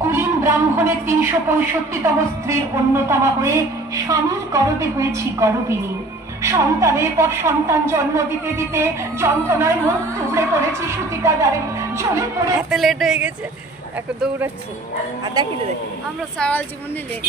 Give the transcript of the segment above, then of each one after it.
কুলীন ব্রাহ্মণের ৩৬৫তম স্ত্রীর অন্যতমা হয়ে স্বামীর গর্ভে হয়েছি গর্ভিণী। সন্তানের পর সন্তান জন্ম দিতে দিতে যন্ত্রণায় মুখ টুকরে পড়েছি সূতিকাগারে, জ্বলে পড়ে এত লেট হয়ে গেছে, এখন দৌড়াচ্ছে। আর দেখি আমরা সারা জীবনে লেট।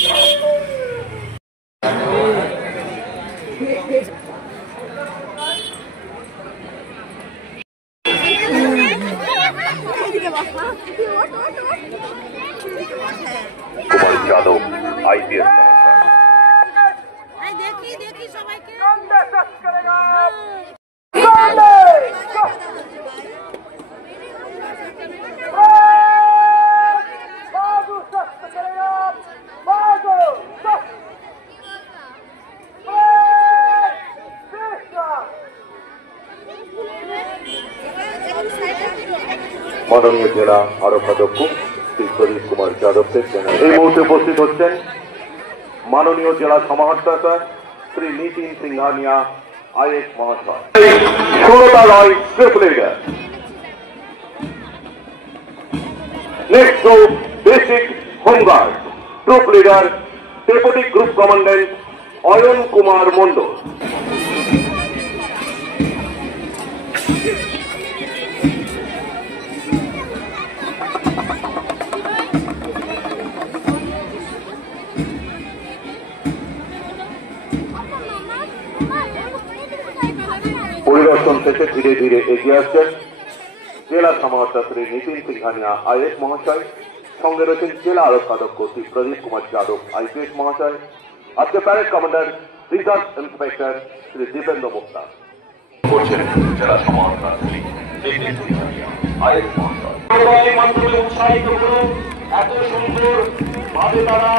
কুমার যাদব আইপিএস দেখি সবাইকে মাননীয় জেলা আরক্ষাধ্যক্ষ শ্রী প্রদীপ কুমার যাদবকে এই মুহূর্তে উপস্থিত হচ্ছেন মাননীয় জেলা সমাহর্তা শ্রী নিতিন সিংহানিয়া আইএস মহাশয়, Surata Roy group leader, next group basic home guard group leader deputy group commandant Ayan Kumar Mondal. পরিদর্শন শেষে ধীরে ধীরে এগিয়ে আসছেন জেলা সমাহর্তা শ্রী নিতিন সিংহানিয়া আইএস মহাশয়, সঙ্গে রয়েছেন জেলা আরক্ষাধ্যক্ষ শ্রী প্রদীপ কুমার যাদব আইপিএস মহাশয়, আজকে parade commander reserve inspector Shri Dipendra Mukta করছেন জেলা সমাহর্তা শ্রী নিতিন সিংহানিয়া আইএস মহাশয়। মাধ্যমে উৎসাহিত করুন, এত সুন্দর ভাবে তারা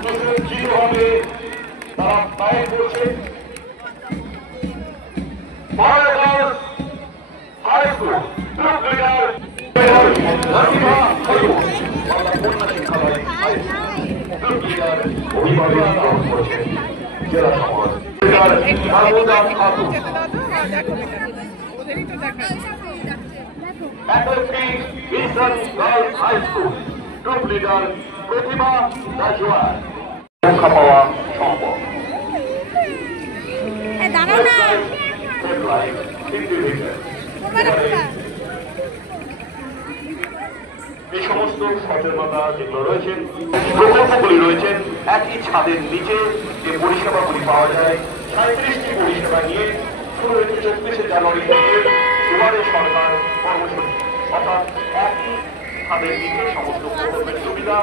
সুসজ্জিতভাবে তারা পালন করছে। প্রতিভা রক্ষা পাওয়া সম্ভব। এই সমস্ত সচেতনতা যেগুলো রয়েছে, প্রকল্পগুলি রয়েছেন একই ছাদের নিচে যে পরিষেবাগুলি পাওয়া যায়, 37টি পরিষেবা নিয়ে শুরু হয়েছে 24শে জানুয়ারি থেকে দুয়ারে সরকার কর্মসূচি, অর্থাৎ একই ছাদের নিচে সমস্ত প্রকল্পের সুবিধা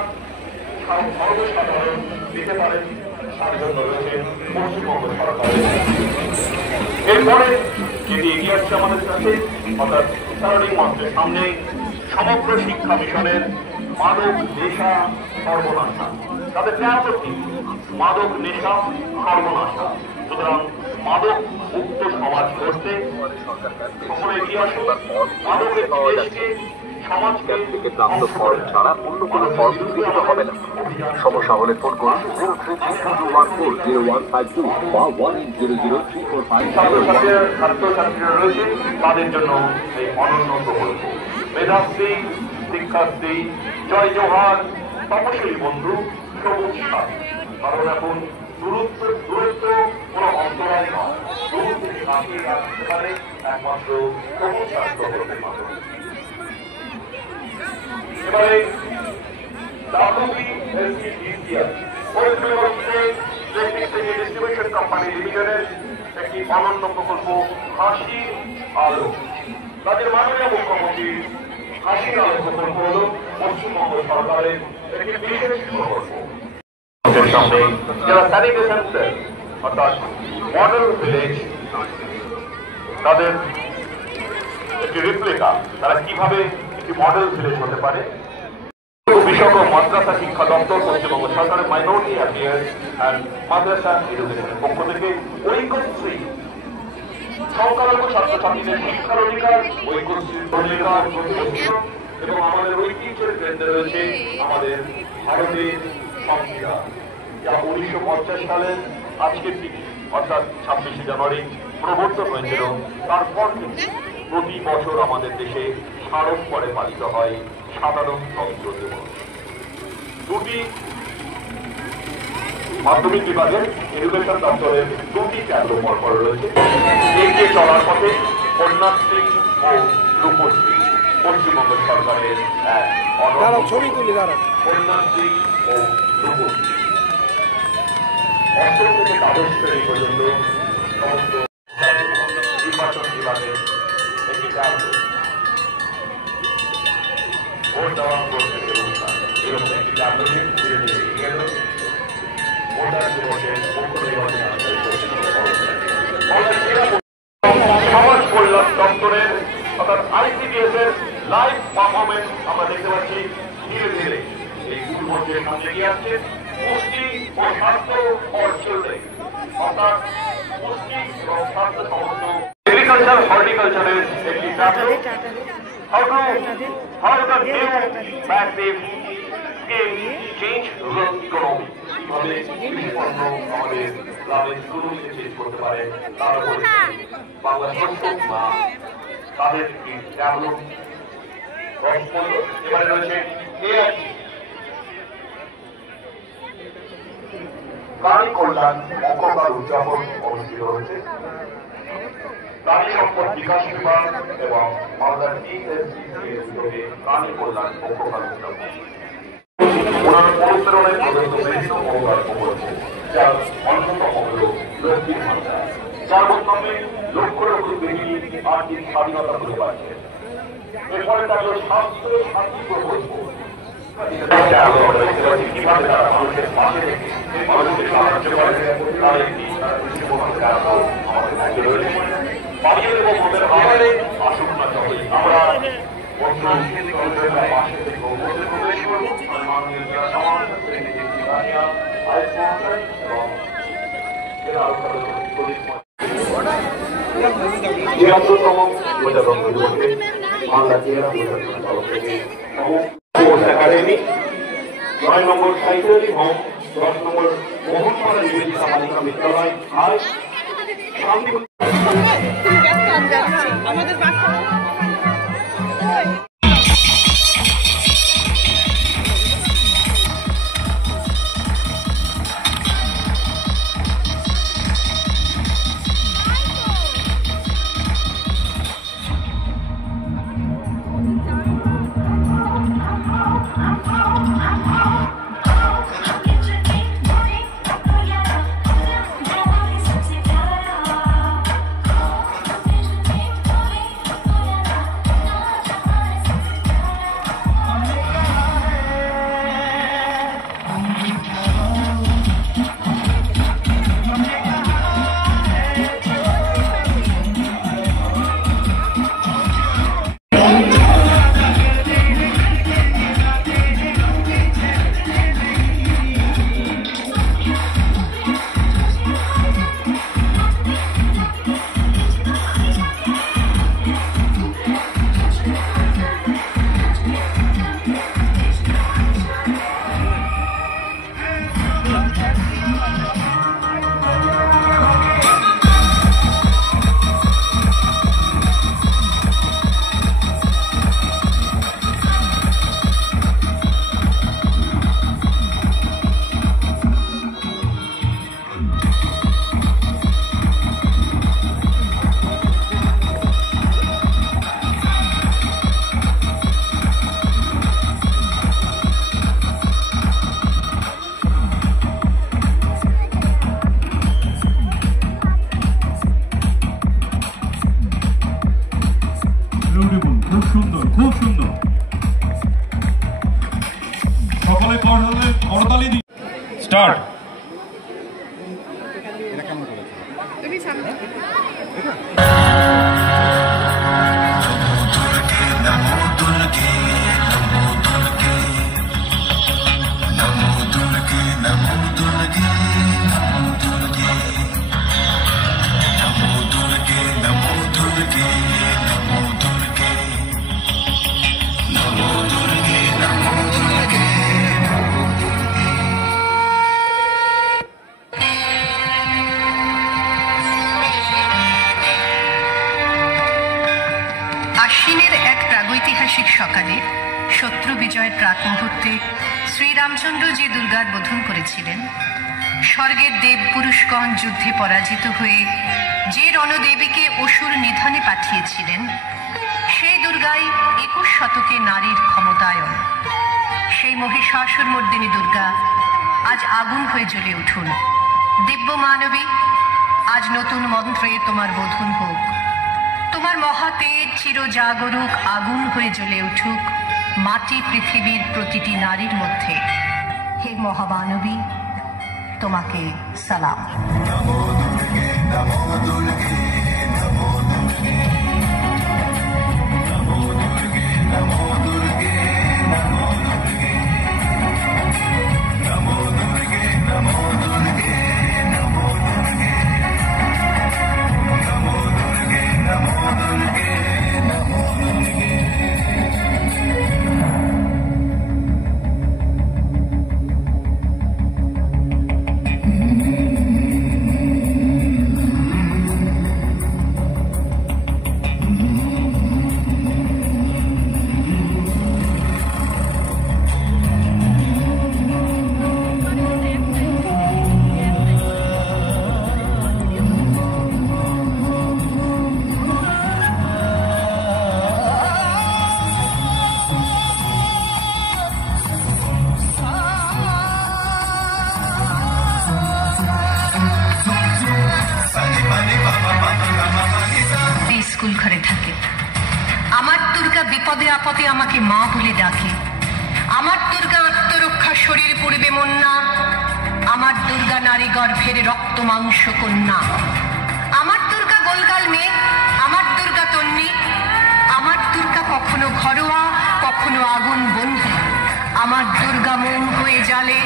সর্বসাধারণ দিতে পারেন, তার জন্য রয়েছে পশ্চিমবঙ্গ সরকারের। এরপরে যেটি এগিয়ে আসছে আমাদের কাছে, অর্থাৎ সারাদিন মঞ্চের সামনে সমগ্র শিক্ষা মিশনের মাদক নেশা সর্বনাশা, তাদের প্রায়োরিটি মাদক নেশা সর্বনাশা। সুতরাং মাদক মুক্ত সমাজ করতে সকলে এগিয়ে আসুন। মাদকের দেশকে সমাজকে প্রাপ্ত ফর্ম ছাড়া অন্য কোনো ফর্ম গৃহীত হবে না। সমস্যা হলে ফোন করুন 0332140152 বা 18003445। ছাত্রছাত্রীরা রয়েছে, তাদের জন্য এই অনন্য প্রকল্প মেধাশ্রী, শিক্ষাশ্রী, জয় জোহার, তপশিলি বন্ধু, সবুজ সাথী। কারণ এখন দূরত্ব কোনো অন্তরায় নয়, দূর থেকে কাটিয়ে আসতে পারে একমাত্র সবুজ স্বাস্থ্য প্রকল্পের মাধ্যমে। এবারে ডিস্ট্রিবিউশন কোম্পানি লিমিটেডের একটি অনন্য প্রকল্প হাসির আলো। তাদের মাননীয় মুখ্যমন্ত্রী হাসির আলো প্রকল্প হল পশ্চিমবঙ্গ সরকারের একটি বিশেষ প্রকল্প। যারা স্যানিটেশন সেল অর্থাৎ মডেল ভিলেজ, তাদের একটি রিপ্লিকা, তারা কিভাবে একটি মডেল ভিলেজ হতে পারে। বিষয়ক মাদ্রাসা শিক্ষা দপ্তর, পশ্চিমবঙ্গ সরকারের মাইনরিটি অ্যাফেয়ার্স অ্যান্ড মাদ্রাসা এডুকেশনের পক্ষ থেকে ঐক্যশ্রী সংখ্যালঘু ছাত্রছাত্রীদের শিক্ষার অধিকার, ঐক্যশ্রীর অধিকার এবং আমাদের ঐতিহ্যের কেন্দ্রে রয়েছে আমাদের ভারতের সংবিধান, যা 1950 সালের আজকের দিনে অর্থাৎ 26শে জানুয়ারি প্রবর্তন হয়েছিল। তারপর প্রতি বছর আমাদের দেশে স্মারক করে পালিত হয় সাধারণতন্ত্র দিবস। দুটি মাধ্যমিক বিভাগের এডুকেশন দপ্তরের দুটি ট্যাবলো পরপর রয়েছে। এগিয়ে চলার পথে কন্যাশ্রী ও রূপশ্রী পশ্চিমবঙ্গ সরকারের কন্যাশ্রী ও রূপশ্রী অষ্টম থেকে দ্বাদশ শ্রেণী পর্যন্ত সমস্ত নির্বাচন বিভাগের একটি ট্যাবলো ভোট দেওয়া করতে অনুষ্ঠান এরকম একটি ট্যাবলো নিয়ে ধীরে ধীরে এগিয়ে গেল। ভোটার দিবসের মুখ্য নির্বাচন সমাজ কল্যাণ দপ্তরের অর্থাৎ ICDS এর লাইভ পারফরমেন্স আমরা দেখতে পাচ্ছি ধীরে ধীরে এই স্কুলমন্ত্রীর সামনে এগিয়ে আসছে। পুষ্টি ও স্বাস্থ্য ফর চিলড্রেন অর্থাৎ পুষ্টি এবং স্বাস্থ্য সমস্ত এগ্রিকালচার হর্টিকালচারের একটি tableau how the new massive scale change rural economy কিভাবে কৃষিপণ্য আমাদের গ্রামের ইকোনমিকে চেঞ্জ করতে পারে তার উপরে বাংলা শস্য না তাদের একটি ট্যাবলো এবারে রয়েছে প্রাণী কল্যাণ মঙ্গলবার উদযাপন অনুষ্ঠিত হয়েছে। প্রাণী সম্পদ বিকাশ বিভাগ এবং মালদার TSCC-এর উদ্যোগে প্রাণী কল্যাণ মঙ্গলবার উদযাপন ওনার অনুপ্রেরণায় প্রদত্ত বিভিন্ন মঙ্গলবার করেছে, যার অন্যতম হল লক্ষ্মীর ভান্ডার, যার মাধ্যমে লক্ষ লক্ষ গৃহিণী আর্থিক স্বাধীনতা খুঁজে পাচ্ছে। এরপরে থাকলো স্বাস্থ্য সাথী প্রকল্প, কিভাবে তারা মানুষের পাশে থেকে মানুষকে সাহায্য করে তার একটি আমাদের রয়েছে। পাশে এবং আমাদের আমাদের আসুক না যতই আমরা পাশে থেকে মধ্যপ্রদেশ মাননীয় জেলা সমাজ এবং 73তম প্রজাতন্ত্র দিবসে বাংলা জেলা প্রশাসনের তরফ থেকে একাডেমি 9 নম্বর সাইকেল এবং 10 নম্বর মোহনপাড়া নিবেদিতা বালিকা বিদ্যালয় আজ শান্তি স্টার্ট। তুমি সামনে আশ্বিনের এক প্রাগৈতিহাসিক সকালে শত্রু বিজয়ের প্রাক মুহূর্তে শ্রীরামচন্দ্র যে দুর্গার বোধন করেছিলেন, স্বর্গের দেব পুরুষগণ যুদ্ধে পরাজিত হয়ে যে রণদেবীকে অসুর নিধনে পাঠিয়েছিলেন, সেই দুর্গাই 21 শতকে নারীর ক্ষমতায়ন। সেই মহিষাসুর মর্দিনী দুর্গা আজ আগুন হয়ে জ্বলে উঠুন। দিব্য মানবী, আজ নতুন মন্ত্রে তোমার বোধন হোক। তোমার মহাতেজ চিরজাগরুক আগুন হয়ে জ্বলে উঠুক মাটি পৃথিবীর প্রতিটি নারীর মধ্যে। হে মহামানবী, তোমাকে সালাম। স্কুল ঘরে থাকে। আমার দুর্গা বিপদে আপদে আমাকে মা বলে ডাকে। আমার দুর্গা আত্মরক্ষা শরীর পড়বে মন্না। আমার দুর্গা নারী গর্ভের রক্ত মাংস কন্যা। আমার দুর্গা গোলগাল মেয়ে, আমার দুর্গা তন্নি। আমার দুর্গা কখনো ঘরোয়া, কখনো আগুন বন্ধু। আমার দুর্গা মন হয়ে জ্বালে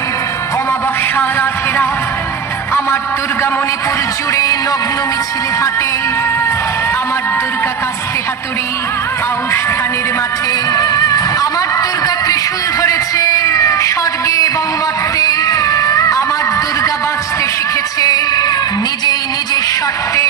অমাবস্যা রাতেরা। আমার দুর্গা মণিপুর জুড়ে নগ্ন মিছিলে হাঁটে। আমার দুর্গা কাস্তে হাতুড়ি আউশ ধানের মাঠে। আমার দুর্গা ত্রিশূল ধরেছে স্বর্গে এবং মর্তে। আমার দুর্গা বাঁচতে শিখেছে নিজেই নিজের শর্তে।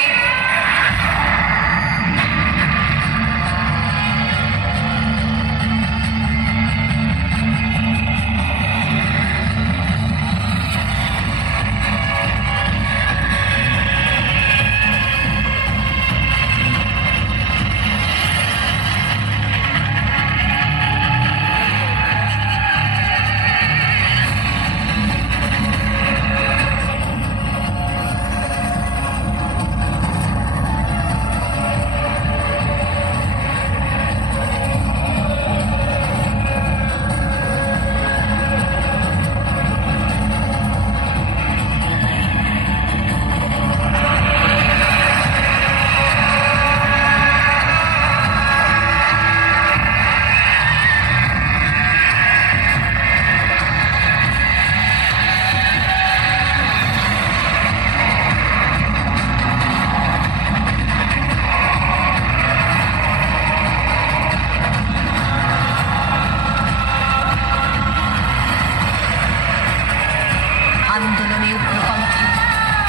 আন্দোলনে উগ্রপন্থী,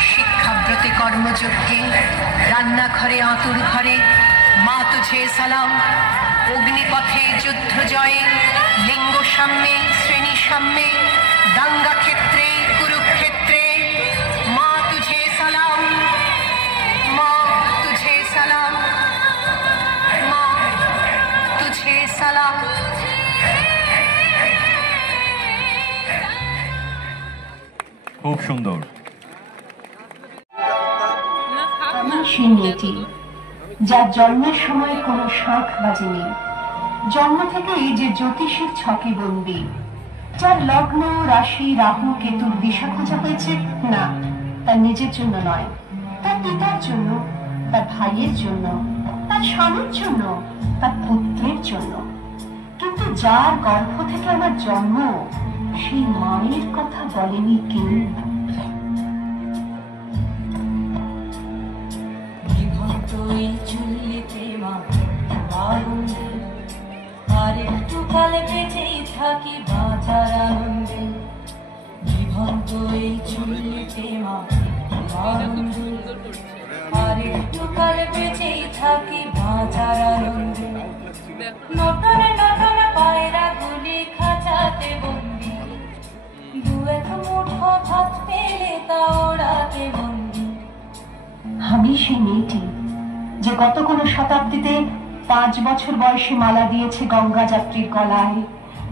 শিক্ষাব্রতে কর্মযজ্ঞে, রান্নাঘরে আঁতুর ঘরে মা তুঝে সালাম। অগ্নিপথে যুদ্ধ জয়ে, লিঙ্গ সাম্যে, শ্রেণী সাম্যে, দাঙ্গা ক্ষেত্রে, কুরুক্ষেত্রে মা তুঝে সালাম। মা তুঝে সালাম, মা তুঝে সালাম। খুব সুন্দর। আমি সেই মেয়েটি যার জন্মের সময় কোনো শাঁখ বাজেনি, জন্ম থেকেই যে জ্যোতিষীর ছকে বন্দী, যার লগ্ন রাশি রাহু কেতুর দিশা খোঁজা হয়েছে না তার নিজের জন্য নয়, তার পিতার জন্য, তার ভাইয়ের জন্য, তার স্বামীর জন্য, তার পুত্রের জন্য। কিন্তু যার গর্ভ থেকে আমার জন্ম, সেই মায়ের কথা বলেনি কেউ। আর একটু কালে বেঁচেই থাকি বাঁচার আনন্দে। জীবন্ত এই চুল্লিতে মা আর একটু কালে বেঁচেই থাকি বাঁচার আনন্দে। নটন নটন পায়রা গুলি খাঁচাতে বন্দি, দু এক মুঠো ভাত পেলে তা ওড়াতে বন্দি। আমি সেই মেয়েটি যে গত কোনো শতাব্দীতে 5 বছর বয়সী মালা দিয়েছে গঙ্গা যাত্রীর গলায়,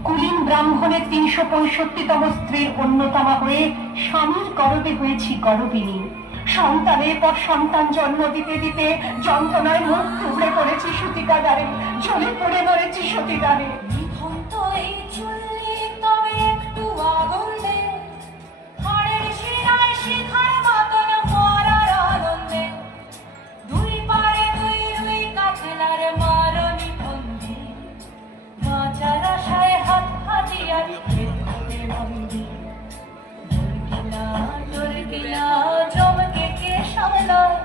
কুলীন ব্রাহ্মণের 365তম স্ত্রীর অন্যতমা হয়ে স্বামীর গর্ভে হয়েছি গর্বিণী। সন্তানের পর সন্তান জন্ম দিতে দিতে যন্ত্রণায় মুখ টুকরে পড়েছি সতীকাগারে, জ্বলে পড়ে মরেছি সতীদারে। নিভন্ত এই চুল্লি তবে একটু আগুন দে, হাড়ের শিরায় শিখায় মাতন মরার আনন্দে। দুই পারে দুই রুই কাফেলার মারণি বন্দি, বাঁচার আশায় হাত হাতিয়ার খেতে বন্দি। ডরকিলা জমকে কে সামলায়,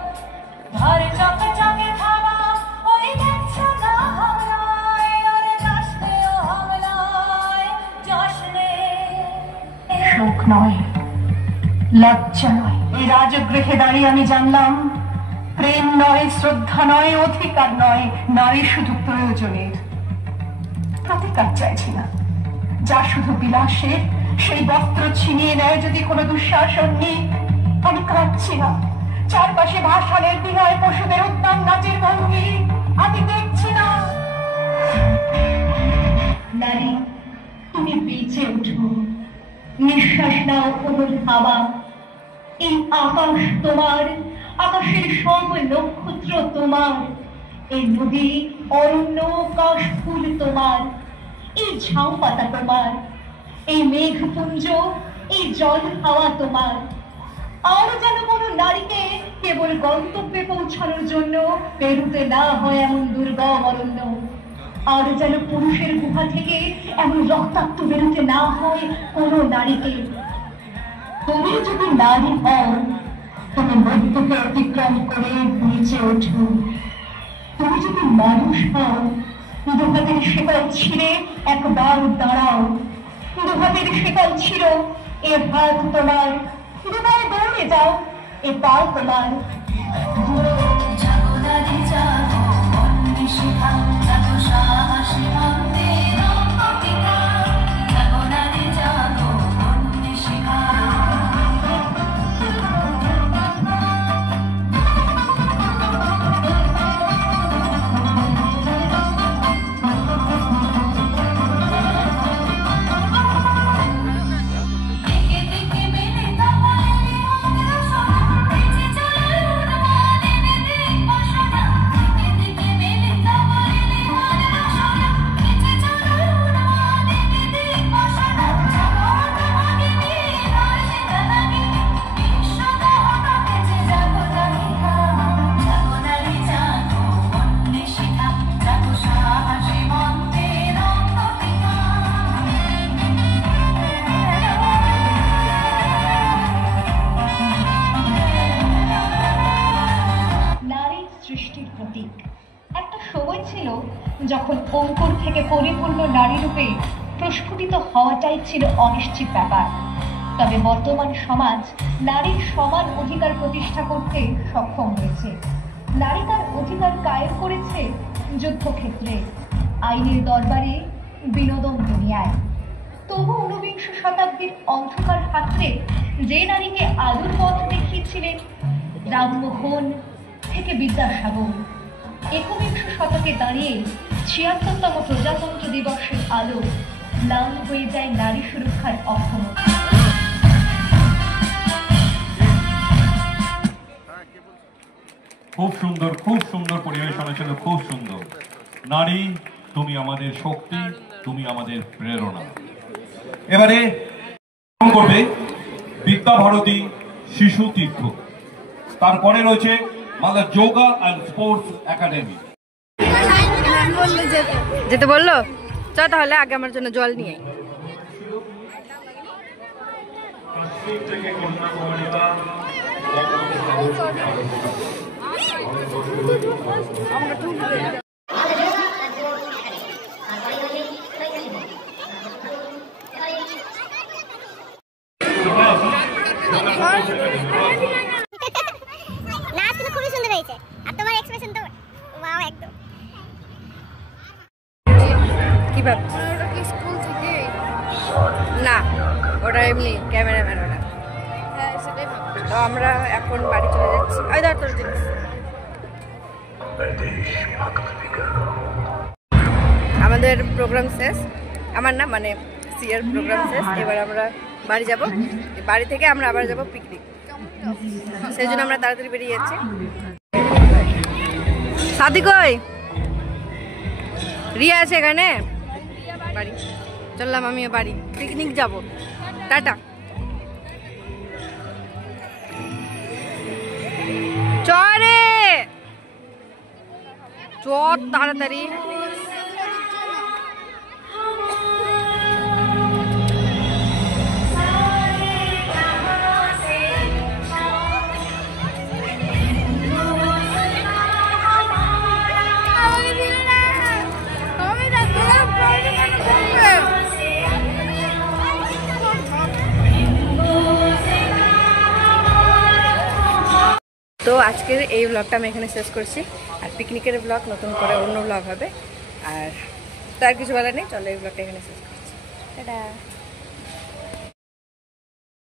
ধার চাকে চাকে খাওয়া ওই দেখছো না হামলায়, আরে যাসনে ও হামলায় যাসনে। শোক নয়, লজ্জা নয়, এই রাজগৃহে দাঁড়িয়ে আমি জানলাম প্রেম নয়, শ্রদ্ধা নয়, অধিকার নয়, নারী শুধু প্রয়োজনের। প্রতিকার চাইছি না, যা শুধু বিলাসের, সেই বস্ত্র ছিনিয়ে নেয় যদি কোনো দুঃশাসন নেই। আমি কাঁদছি না, চারপাশে ভাষণের বিনয় পশুদের উদ্যান নাচের ভঙ্গি আমি দেখছি না। নারী, তুমি বেঁচে উঠো, নিঃশ্বাস নাও কোমল হাওয়া। এই আকাশ তোমার, আকাশের সব নক্ষত্র তোমার, এই নদী অরণ্য কাশফুল তোমার, এই ঝাউ পাতা তোমার, এই মেঘপুঞ্জ, এই জল হাওয়া তোমার। আর যেন কোনো নারীকে কেবল গন্তব্যে পৌঁছানোর জন্য পেরুতে না হয় এমন দুর্গম অরণ্য, আর যেন পুরুষের গুহা থেকে এমন রক্তাক্ত বেরোতে না হয় কোনো নারীকে। তুমি যদি নারী হও, তুমি মধ্যকে অতিক্রম করে নিচে ওঠো। তুমি যদি মানুষ হও, দুহাতের শিকল ছিঁড়ে একবার দাঁড়াও। দুহাতের শিকল ছিল, এ হাত তোমার, দুবার দৌড়ে যাও, এ পা তোমার। জাগো নারী জাগো, বন্দি শিখা, জাগো সাহসী মন্দির অঙ্কিকা। জাগো নারী জাগো, বন্দি শিখা। দিকে দিকে মেলে তাকালে অঙ্গের সোনা, বেঁচে চলে উড়বান এনে দিক বাসনা। দিকে দিকে মেলে তাকালে অঙ্গের সোনা, বেঁচে চলে উড়বান এনে দিক বাসনা। জাগো ভাগিনী রাশিতা নাগিনী, বিশ্বদাহনা বেঁচে জাগো জাগিকা। জাগো নারী জাগো, বন্দি শিখা, জাগো সাহসী মন্দির অঙ্কিকা। নারী সৃষ্টির প্রতীক। একটা সময় ছিল যখন অঙ্কুর থেকে পরিপূর্ণ নারী রূপে প্রস্ফুটিত হওয়াটাই ছিল অনিশ্চিত ব্যাপার। তবে বর্তমান সমাজ নারীর সমান অধিকার প্রতিষ্ঠা করতে সক্ষম হয়েছে। নারী তার অধিকার কায়েম করেছে যুদ্ধক্ষেত্রে, আইনের দরবারে, বিনোদন দুনিয়ায়। তবু ঊনবিংশ শতাব্দীর অন্ধকার হাতড়ে যে নারীকে আলোর পথ দেখিয়েছিলেন রামমোহন থেকে বিদ্যাসাগর, একবিংশ শতকে দাঁড়িয়ে ৭৬তম প্রজাতন্ত্র দিবসের আলো ম্লান হয়ে যায় নারী সুরক্ষার অক্ষমতা। খুব সুন্দর পরিবেশনা ছিল, খুব সুন্দর। নারী, তুমি আমাদের শক্তি, তুমি আমাদের প্রেরণা। এবারে করবে বিদ্যাভারতী শিশু তীর্থ, তারপরে রয়েছে Malda yoga and sports academy. যেতে বললো, চ তাহলে আগে আমার জন্য জল নিয়ে খুবই সুন্দর হয়েছে, আর তোমার এক্সপ্রেশন তো ওয়াও একদম। কি ভাবছিস? ওটা কি স্কুল থেকে? না, ওটা এমনি ক্যামেরাম্যান ওটা। হ্যাঁ সেটাই ভাবছি। তো আমরা এখন বাড়ি চলে যাচ্ছি। ওই ধর তোর জিনিস। আমাদের প্রোগ্রাম শেষ, আমার না মানে সিয়ার প্রোগ্রাম শেষ। এবার আমরা বাড়ি যাব, বাড়ি থেকে আমরা আবার যাব পিকনিক। সেই জন্য আমরা তাড়াতাড়ি বেরিয়ে যাচ্ছি। সাথী কই? রিয়া আছে এখানে? বাড়ি চললাম, আমিও বাড়ি, পিকনিক যাব। টাটা। চরে চট তাড়াতাড়ি। তো আজকের এই ব্লগটা আমি এখানে শেষ করছি। আর পিকনিকের ব্লগ নতুন করে অন্য ব্লগ হবে। আর তার কিছু বলার নেই, চলো এই ব্লগটা এখানে শেষ করছি। টাটা।